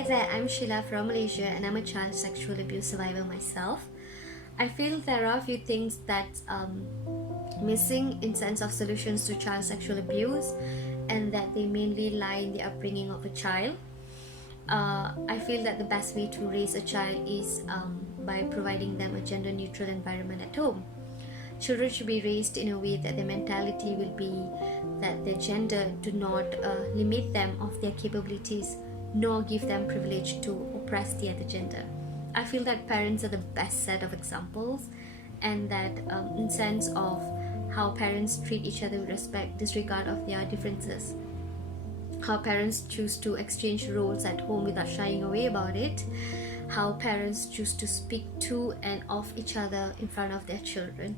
Hi there, I'm Sheela from Malaysia and I'm a child sexual abuse survivor myself. I feel there are a few things that missing in sense of solutions to child sexual abuse, and that they mainly lie in the upbringing of a child. I feel that the best way to raise a child is by providing them a gender neutral environment at home. Children should be raised in a way that their mentality will be that their gender do not limit them of their capabilities, nor give them privilege to oppress the other gender. I feel that parents are the best set of examples, and that in sense of how parents treat each other with respect, disregard of their differences, how parents choose to exchange roles at home without shying away about it, how parents choose to speak to and of each other in front of their children.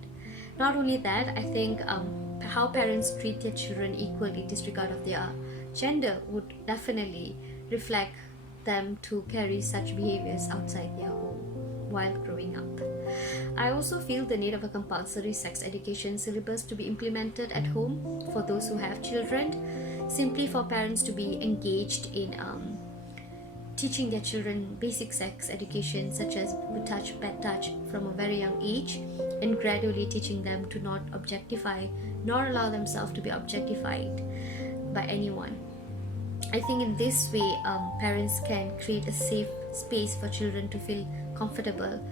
Not only that, I think how parents treat their children equally, disregard of their gender, would definitely reflect them to carry such behaviors outside their home while growing up. I also feel the need of a compulsory sex education syllabus to be implemented at home for those who have children, simply for parents to be engaged in teaching their children basic sex education such as good touch, bad touch from a very young age, and gradually teaching them to not objectify nor allow themselves to be objectified by anyone. I think in this way parents can create a safe space for children to feel comfortable.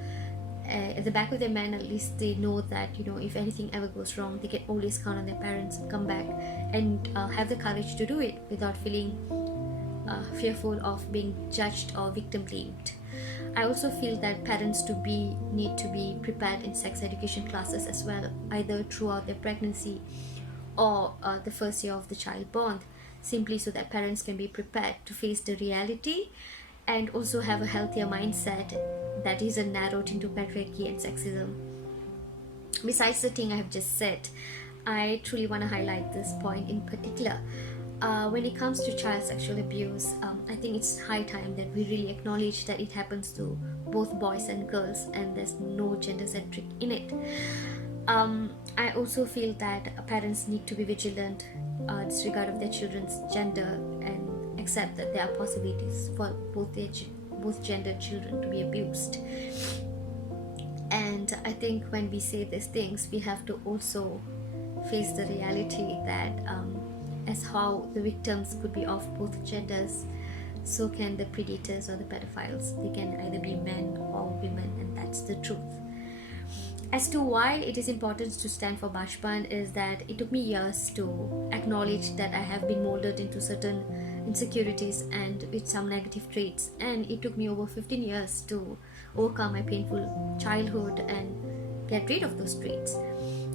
At the back of their mind, at least they know that if anything ever goes wrong, they can always count on their parents, come back and have the courage to do it without feeling fearful of being judged or victim blamed. I also feel that parents need to be prepared in sex education classes as well, either throughout their pregnancy or the first year of the child born, simply so that parents can be prepared to face the reality and also have a healthier mindset that isn't narrowed into patriarchy and sexism. Besides the thing I have just said, I truly want to highlight this point in particular. When it comes to child sexual abuse, I think it's high time that we really acknowledge that it happens to both boys and girls, and there's no gender-centric in it. I also feel that parents need to be vigilant, disregard of their children's gender, and accept that there are possibilities for both gender children to be abused. And I think when we say these things, we have to also face the reality that as how the victims could be of both genders, so can the predators or the pedophiles. They can either be men or women, and that's the truth. As to why it is important to stand for Bachpan is that it took me years to acknowledge that I have been molded into certain insecurities and with some negative traits, and it took me over 15 years to overcome my painful childhood and get rid of those traits.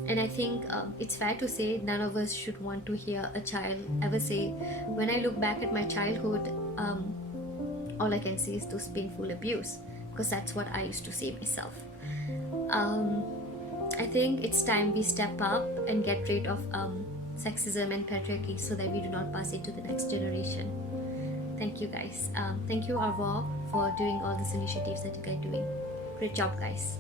And I think it's fair to say none of us should want to hear a child ever say, when I look back at my childhood, all I can see is those painful abuse, because that's what I used to say myself. I think it's time we step up and get rid of sexism and patriarchy so that we do not pass it to the next generation. Thank you guys. Thank you OURVOIX for doing all these initiatives that you guys are doing. Great job guys.